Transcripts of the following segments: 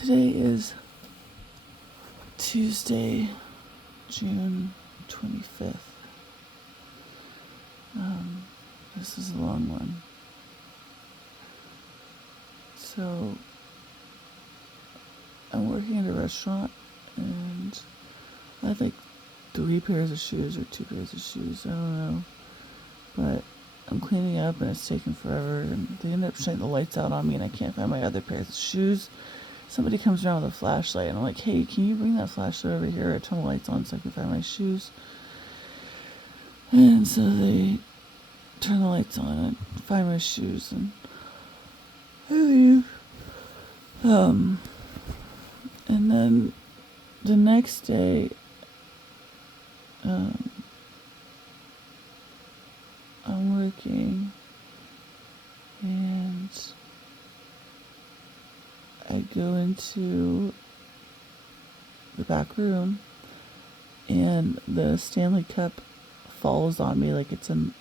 Today is Tuesday, June 25th. This is a long one. So, I'm working at a restaurant and I had like 3 pairs of shoes or 2 pairs of shoes, I don't know. But I'm cleaning up and it's taking forever and they end up shutting the lights out on me and I can't find my other pairs of shoes. Somebody comes around with a flashlight and I'm like, hey, can you bring that flashlight over here or turn the lights on so I can find my shoes? And so they turn the lights on and find my shoes and I leave. And then the next day, I'm working and I go into the back room and the Stanley cup falls on me like it's in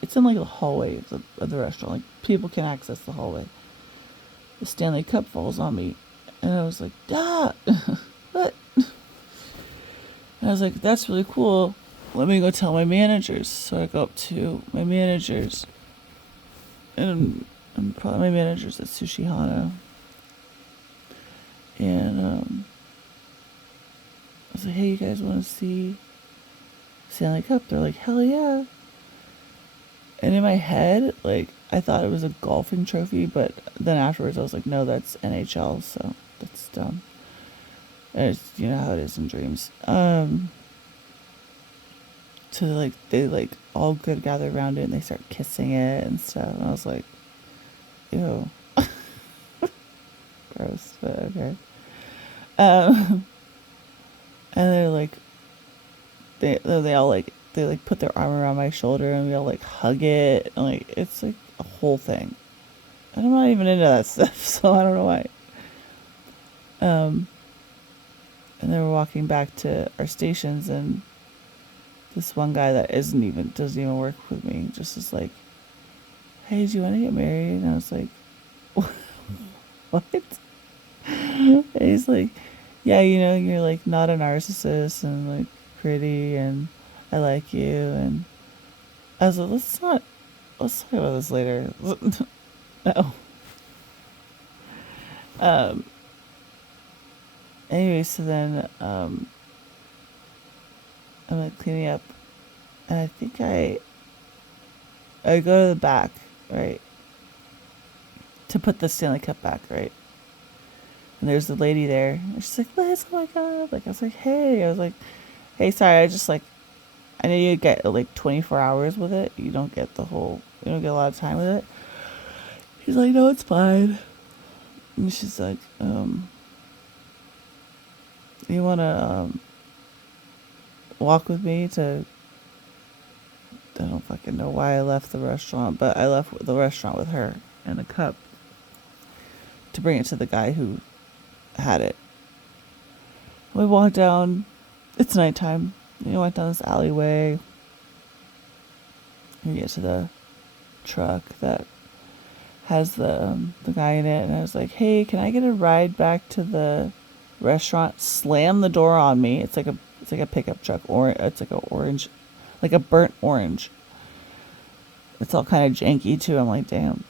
like the hallway of the restaurant. Like people can access the hallway. The Stanley cup falls on me and I was like, ah, what? And I was like, that's really cool. Let me go tell my managers. So I go up to my managers and probably my managers at Sushi Hana. And I was like, hey, you guys want to see Stanley Cup? They're like, hell yeah. And in my head, like, I thought it was a golfing trophy, but then afterwards I was like, no, that's NHL, so that's dumb. And it's, you know how it is in dreams. So like they like all good gather around it and they start kissing it and stuff. And I was like, ew. Gross, but okay. And they're like, they all like, they like put their arm around my shoulder and we all like hug it. And like, it's like a whole thing. And I'm not even into that stuff, so I don't know why. And then we're walking back to our stations and this one guy that doesn't even work with me just is like, hey, do you want to get married? And I was like, what? And he's like, yeah, you know, you're like not a narcissist and like pretty and I like you. And I was like, let's talk about this later. No. Anyway, so then I'm like cleaning up and I think I go to the back, right, to put the Stanley Cup back, right. And there's the lady there. And she's like, Liz, oh my God. Like, I was like, hey. I was like, hey, sorry. I know you get like 24 hours with it. You don't get a lot of time with it. He's like, no, it's fine. And she's like, you want to walk with me to, I don't fucking know why I left the restaurant, but I left the restaurant with her and a cup to bring it to the guy who had it. We walked down, it's nighttime. We went down this alleyway. We get to the truck that has the guy in it, and I was like, hey, can I get a ride back to the restaurant? Slam the door on me. It's like a pickup truck, or it's like a burnt orange. It's all kind of janky too. I'm like, damn.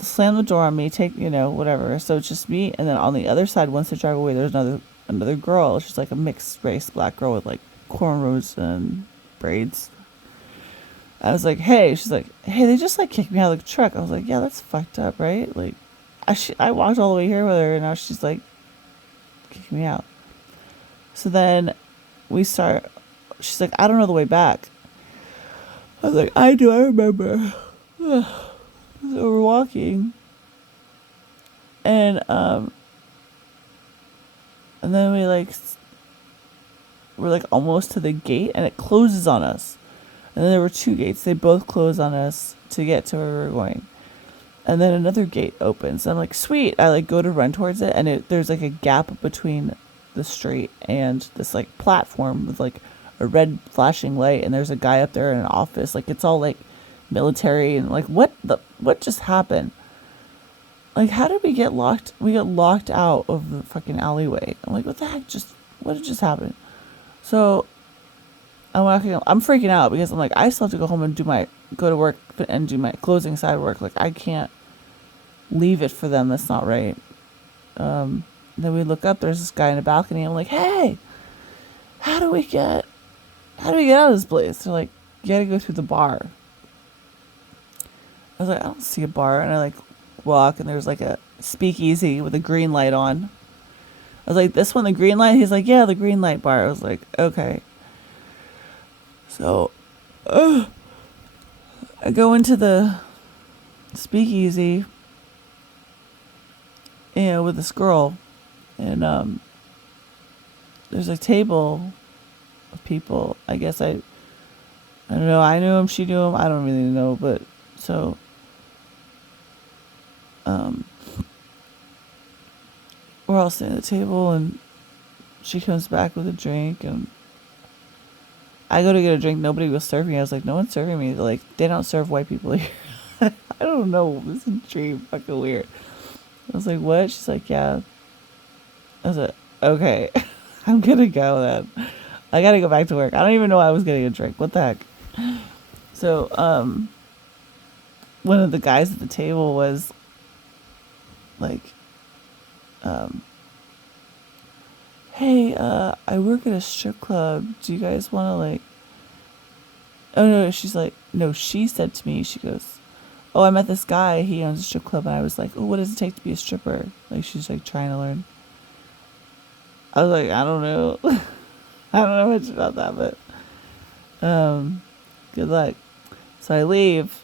Slam the door on me, take, whatever. So it's just me. And then on the other side, once they drive away, there's another girl. She's like a mixed race black girl with like cornrows and braids. I was like, hey. She's like, hey, they just like kicked me out of the truck. I was like, yeah, that's fucked up, right? Like, I walked all the way here with her and now she's like kicking me out. So then she's like, I don't know the way back. I was like, I do, I remember. So we're walking, and then we're like almost to the gate, and it closes on us. And then there were 2 gates; they both close on us to get to where we're going. And then another gate opens. I'm like, sweet! I like go to run towards it, and there's like a gap between the street and this like platform with like a red flashing light, and there's a guy up there in an office. Like it's all like military and like what just happened? like, how did we get locked? We got locked out of the fucking alleyway. I'm like, what the heck? What did just happen? So I'm freaking out because I'm like, I still have to go home and go to work and do my closing side work. Like, I can't leave it for them. That's not right. Then we look up, there's this guy in the balcony. I'm like, hey, how do we get out of this place? They're like, you gotta go through the bar. I was like, I don't see a bar. And I like walk, and there's like a speakeasy with a green light on. I was like, this one, the green light? He's like, yeah, the green light bar. I was like, okay. So, I go into the speakeasy, with this girl, and there's a table of people. I guess I don't know. I knew him, she knew him. I don't really know, but so, we're all sitting at the table, and she comes back with a drink, and I go to get a drink. Nobody was serving me. I was like, no one's serving me. They're like, they don't serve white people here. I don't know. This is dream fucking weird. I was like, what? She's like, yeah. I was like, okay. I'm gonna go then. I gotta go back to work. I don't even know I was getting a drink. What the heck? So, one of the guys at the table was like, hey, I work at a strip club. Do you guys want to like... Oh, no, she's like... No, she said to me, she goes, oh, I met this guy. He owns a strip club. And I was like, oh, what does it take to be a stripper? Like, she's like trying to learn. I was like, I don't know. I don't know much about that, but good luck. So I leave,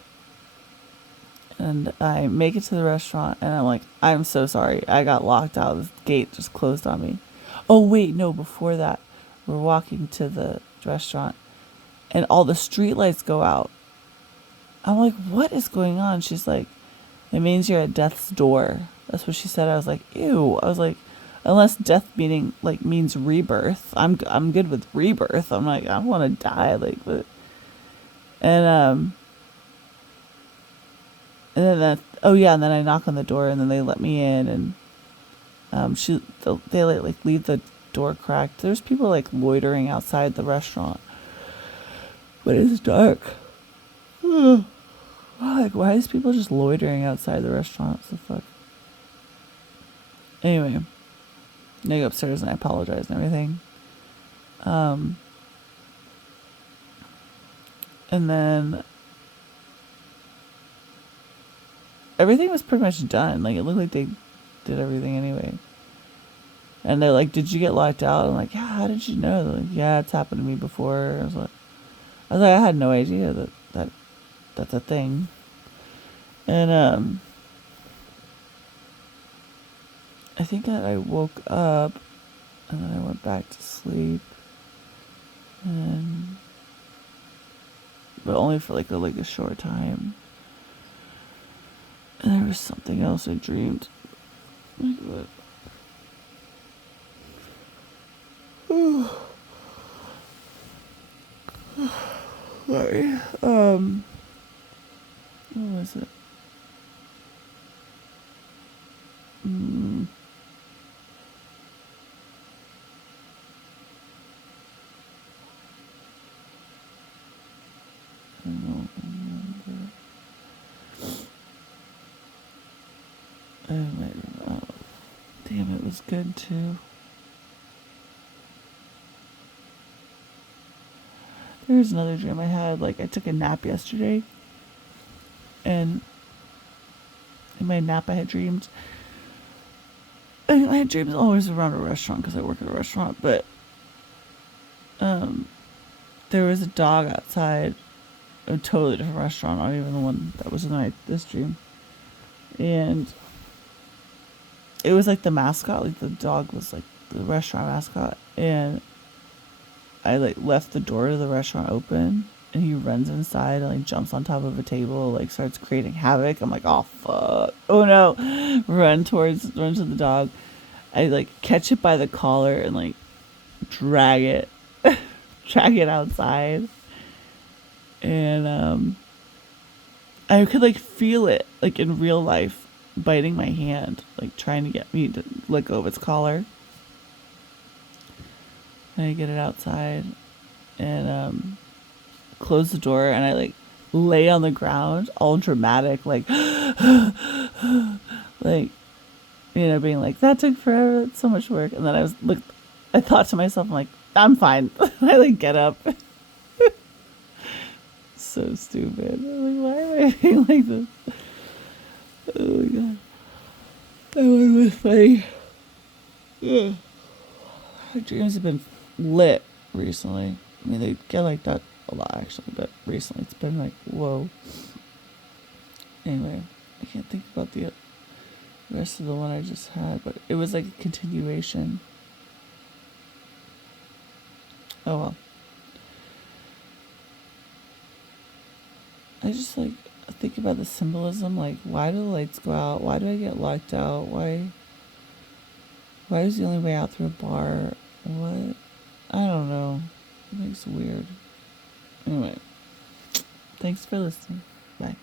and I make it to the restaurant, and I'm like, I'm so sorry. I got locked out. The gate just closed on me. Oh, wait, no, before that, we're walking to the restaurant, and all the street lights go out. I'm like, what is going on? She's like, it means you're at death's door. That's what she said. I was like, ew. I was like, unless death means rebirth. I'm good with rebirth. I'm like, I don't want to die. Like, but, and then and then I knock on the door, and then they let me in, and they like leave the door cracked. There's people like loitering outside the restaurant, but it's dark. Like, why is people just loitering outside the restaurant? What the fuck? Anyway, I go upstairs and I apologize and everything. And then everything was pretty much done. Like, it looked like they did everything anyway. And they're like, did you get locked out? I'm like, yeah, how did you know? They're like, yeah, it's happened to me before. I was like, I had no idea that's a thing. And I think that I woke up, and then I went back to sleep, but only for like a short time. And there was something else I dreamed. Like what? Sorry. What was it? I don't remember. Damn, it was good too. There was another dream I had. Like, I took a nap yesterday, and in my nap I had dreams. I mean, I had dreams always around a restaurant because I work at a restaurant, but there was a dog outside a totally different restaurant, not even the one that was in this dream. And it was like the mascot, like the dog was like the restaurant mascot, and I like left the door to the restaurant open, and he runs inside and like jumps on top of a table, like starts creating havoc. I'm like, oh fuck, oh no, run to the dog. I like catch it by the collar and like drag it outside, and I could like feel it like in real life, biting my hand, like trying to get me to let go of its collar. And I get it outside and close the door, and I like lay on the ground, all dramatic, like, like, being like, that took forever. That's so much work. And then I thought to myself, I'm like, I'm fine. I like get up. So stupid. I'm like, why am I being like this? Oh my god. That one was funny. Yeah. My dreams have been lit recently. I mean, they get like that a lot actually, but recently it's been like, whoa. Anyway, I can't think about the rest of the one I just had, but it was like a continuation. Oh well. I just like think about the symbolism, like why do the lights go out? Why do I get locked out? Why is the only way out through a bar? What? I don't know. It makes it weird. Anyway, thanks for listening. Bye.